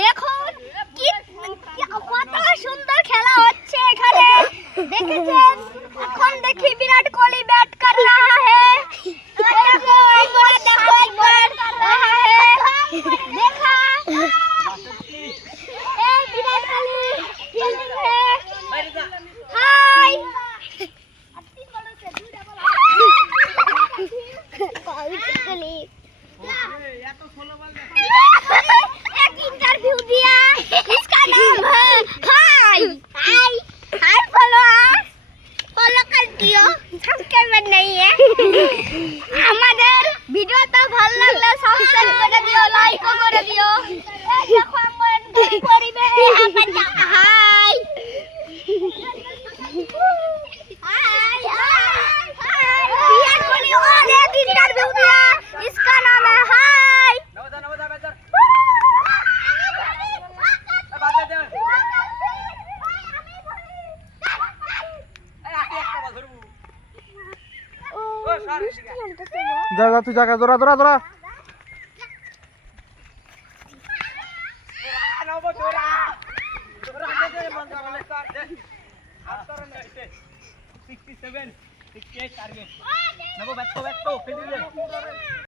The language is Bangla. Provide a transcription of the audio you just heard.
দেখুন কি কত সুন্দর খেলা হচ্ছে এখানে দেখেছেন। এখন দেখি বিরাট কোহলি बैट कर रहा है। देखो একবার देखा ए विराट कोहली फील्डिंग है। हाय एक इंटरव्यू दिया, इसका नाम है हाय हाय हाय फॉलो कर दियो, सब्सक्राइबर नहीं है। আমাদের ভিডিওটা ভালো লাগলে সাবস্ক্রাইব করে দিও, লাইক করে দিও। এই দেখো আমার পরিবেশ হাই हाय हाय हाय विराट कोहली और एक इंटरव्यू दिया, इसका नाम है हाय। যা যা তুই জায়গা দৌড়া দৌড়া দৌড়া টার্গেট